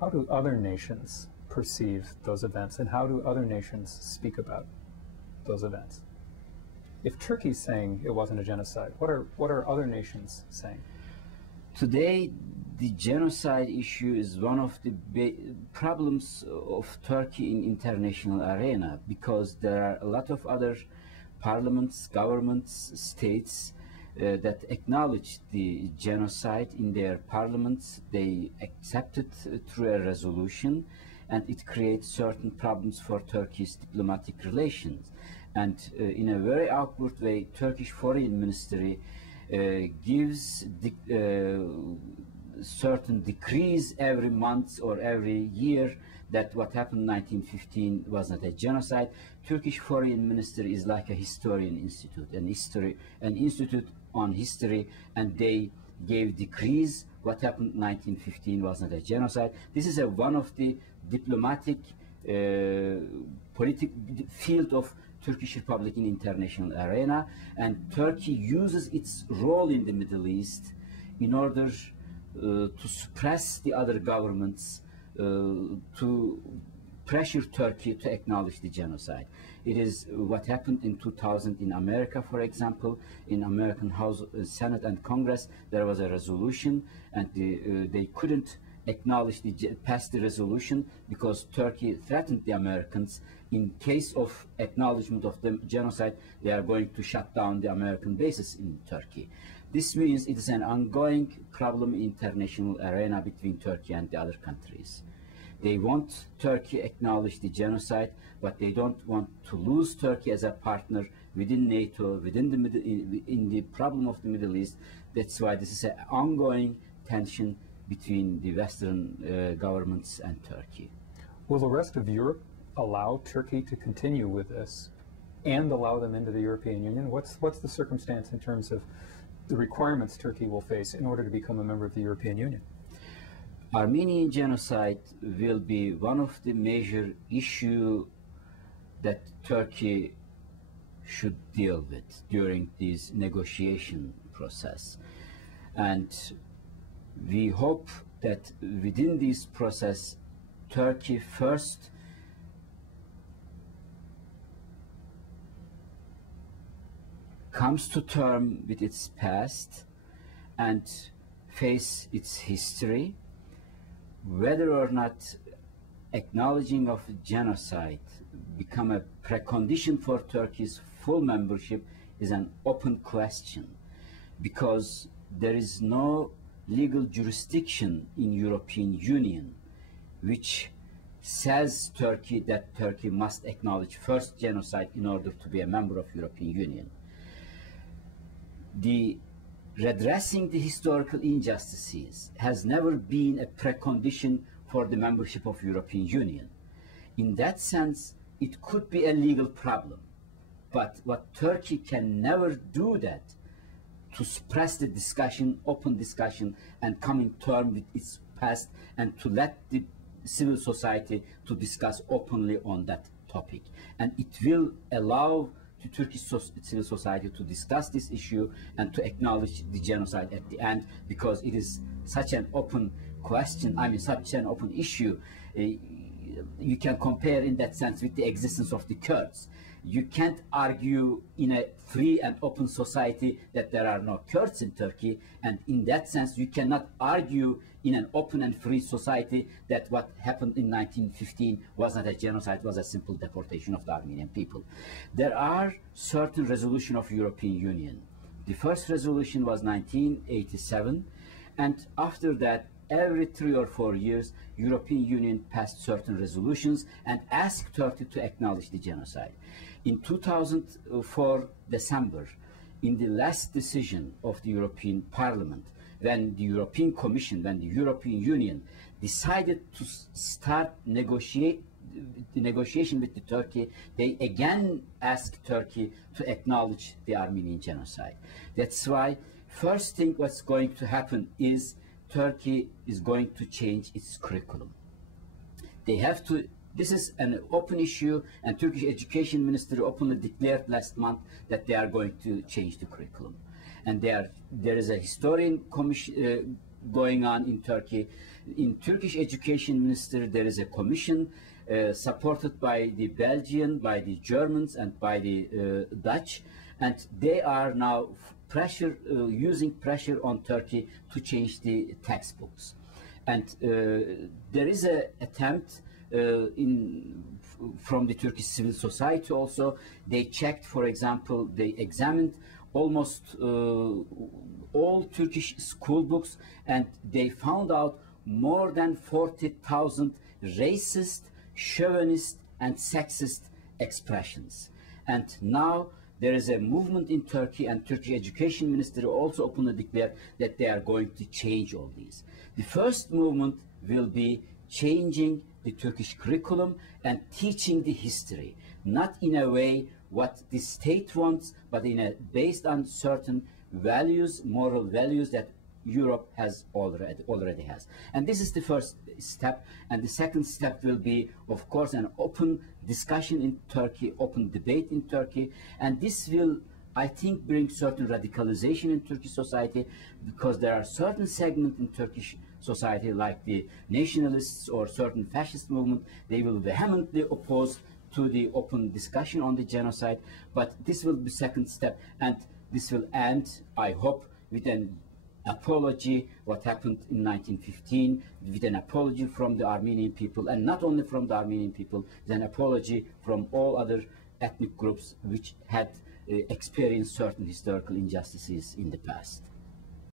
how do other nations perceive those events, and how do other nations speak about those events? If Turkey's saying it wasn't a genocide, what are other nations saying? Today, the genocide issue is one of the problems of Turkey in international arena, because there are a lot of other parliaments, governments, states that acknowledge the genocide in their parliaments. They accept it through a resolution, and it creates certain problems for Turkey's diplomatic relations. And in a very awkward way, Turkish Foreign Ministry gives certain decrees every month or every year that what happened in 1915 was not a genocide. Turkish Foreign Ministry is like a historian institute, an institute on history, and they gave decrees what happened in 1915 was not a genocide. This is one of the diplomatic political field of Turkish Republic in international arena, and Turkey uses its role in the Middle East in order to suppress the other governments, to pressure Turkey to acknowledge the genocide. It is what happened in 2000 in America, for example. In American House, Senate and Congress, there was a resolution, and they couldn't pass the resolution because Turkey threatened the Americans. In case of acknowledgement of the genocide, they are going to shut down the American bases in Turkey. This means it is an ongoing problem in international arena between Turkey and the other countries. They want Turkey acknowledge the genocide, but they don't want to lose Turkey as a partner within NATO, within in the problem of the Middle East. That's why this is an ongoing tension between the Western governments and Turkey. Will the rest of Europe allow Turkey to continue with this and allow them into the European Union? What's the circumstance in terms of the requirements Turkey will face in order to become a member of the European Union? Armenian genocide will be one of the major issues that Turkey should deal with during this negotiation process. And we hope that within this process, Turkey first comes to terms with its past and face its history. Whether or not acknowledging of genocide become a precondition for Turkey's full membership is an open question, because there is no legal jurisdiction in European Union which says Turkey that Turkey must acknowledge first genocide in order to be a member of European Union. Redressing the historical injustices has never been a precondition for the membership of European Union. In that sense, it could be a legal problem. But what Turkey can never do that, to suppress the discussion, open discussion, and come in terms with its past, and to let the civil society to discuss openly on that topic. And it will allow the Turkish civil society to discuss this issue and to acknowledge the genocide at the end, because it is such an open question, such an open issue. You can compare in that sense with the existence of the Kurds. You can't argue in a free and open society that there are no Kurds in Turkey, and in that sense you cannot argue in an open and free society that what happened in 1915 was not a genocide, was a simple deportation of the Armenian people. There are certain resolutions of European Union. The first resolution was 1987, and after that, every 3 or 4 years, European Union passed certain resolutions and asked Turkey to acknowledge the genocide. In 2004 December, in the last decision of the European Parliament, when the European Commission, when the European Union decided to start the negotiation with Turkey, they again asked Turkey to acknowledge the Armenian genocide. That's why first thing what's going to happen is Turkey is going to change its curriculum. They have to. This is an open issue, and Turkish Education Ministry openly declared last month that they are going to change the curriculum. And there is a historian commission going on in Turkey. in Turkish education minister, there is a commission supported by the Belgian, by the Germans, and by the Dutch, and they are now using pressure on Turkey to change the textbooks. And there is an attempt from the Turkish civil society also. They checked, for example, they examined almost all Turkish school books, and they found out more than 40,000 racist, chauvinist, and sexist expressions. And now there is a movement in Turkey, and Turkish education minister also openly declared that they are going to change all these. The first movement will be changing the Turkish curriculum and teaching the history, not in a way what the state wants, but based on certain values, moral values that Europe has already has. And this is the first step. And the second step will be, of course, an open discussion in Turkey, open debate in Turkey. And this will, I think, bring certain radicalization in Turkish society, because there are certain segments in Turkish society, like the nationalists or certain fascist movement, they will vehemently oppose to the open discussion on the genocide. But this will be second step, and this will end, I hope, with an apology what happened in 1915, with an apology from the Armenian people, and not only from the Armenian people, with an apology from all other ethnic groups which had experienced certain historical injustices in the past.